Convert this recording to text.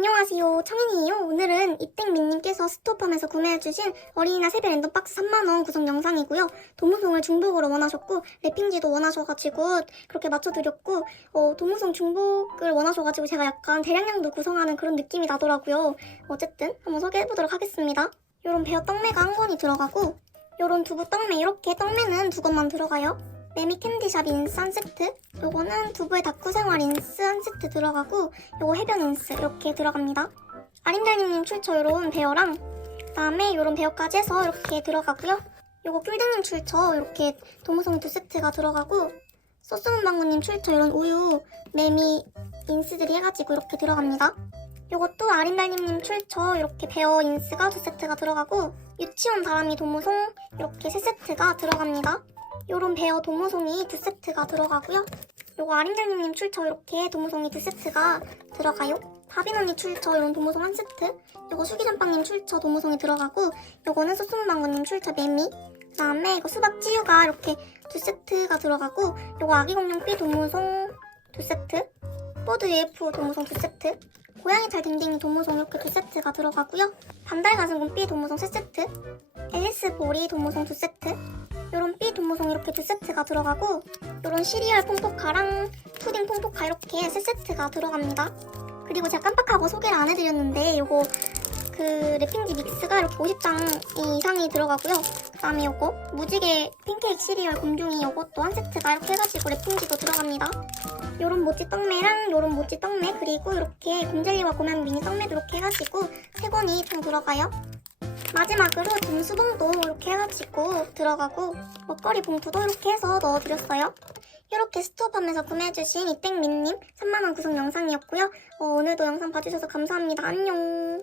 안녕하세요. 청인이에요. 오늘은 이땡민님께서 스토팜에서 구매해주신 어린이날 세배 랜덤박스 3만원 구성 영상이고요. 도무송을 중복으로 원하셨고, 랩핑지도 원하셔가지고, 그렇게 맞춰드렸고, 어, 도무송 중복을 원하셔가지고, 제가 약간 대량량도 구성하는 그런 느낌이 나더라고요. 어쨌든, 한번 소개해보도록 하겠습니다. 요런 베어 떡매가 한 권이 들어가고, 요런 두부 떡매, 이렇게 떡매는 두 것만 들어가요. 매미 캔디샵 인스 한 세트 요거는 두부의 다쿠 생활 인스 한 세트 들어가고 요거 해변 인스 이렇게 들어갑니다. 아린달님님 출처 요런 베어랑 그다음에 요런 베어까지 해서 이렇게 들어가고요. 요거 꿀등님 출처 이렇게 도무송 두 세트가 들어가고 소스문방구님 출처 요런 우유 매미 인스들이 해가지고 이렇게 들어갑니다. 요것도 아린달님님 출처 이렇게 베어 인스가 두 세트가 들어가고 유치원 다람이 도무송 이렇게 세 세트가 들어갑니다 요런 베어 도무송이 두 세트가 들어가고요. 요거 아린달님님 출처 이렇게 도무송이 두 세트가 들어가요. 언니 출처 이런 도무송 한 세트. 요거 수기전빵님 출처 도무송이 들어가고 요거는 소스문방구님 출처 매미. 그 다음에 이거 수박 찌유가 이렇게 두 세트가 들어가고 요거 아기공룡 삐 도무송 두 세트. 보드 UF 도무송 두 세트. 고양이 잘 딩딩이 도무송 이렇게 두 세트가 들어가고요. 반달 가슴 곰 삐 도무송 세 세트. 앨리스 보리 도무송 두 세트. 도무송 이렇게 두 세트가 들어가고 요런 시리얼 퐁포카랑 푸딩 퐁포카 이렇게 세 세트가 들어갑니다. 그리고 제가 깜빡하고 소개를 안 해드렸는데 요거 그 랩핑지 믹스가 이렇게 50장 이상이 들어가고요. 그 다음에 요거 무지개 팬케이크 시리얼 곰둥이 요것도 한 세트가 이렇게 해가지고 랩핑지도 들어갑니다. 요런 모찌 떡매랑 요런 모찌 떡매 그리고 이렇게 곰젤리와 고명 미니 떡매도 이렇게 해가지고 세 권이 총 들어가요. 마지막으로 등수봉도 이렇게 해가지고 들어가고 먹거리 봉투도 이렇게 해서 넣어드렸어요. 이렇게 스토어팜에서 구매해주신 이땡민님 3만원 구성 영상이었고요. 어, 오늘도 영상 봐주셔서 감사합니다. 안녕.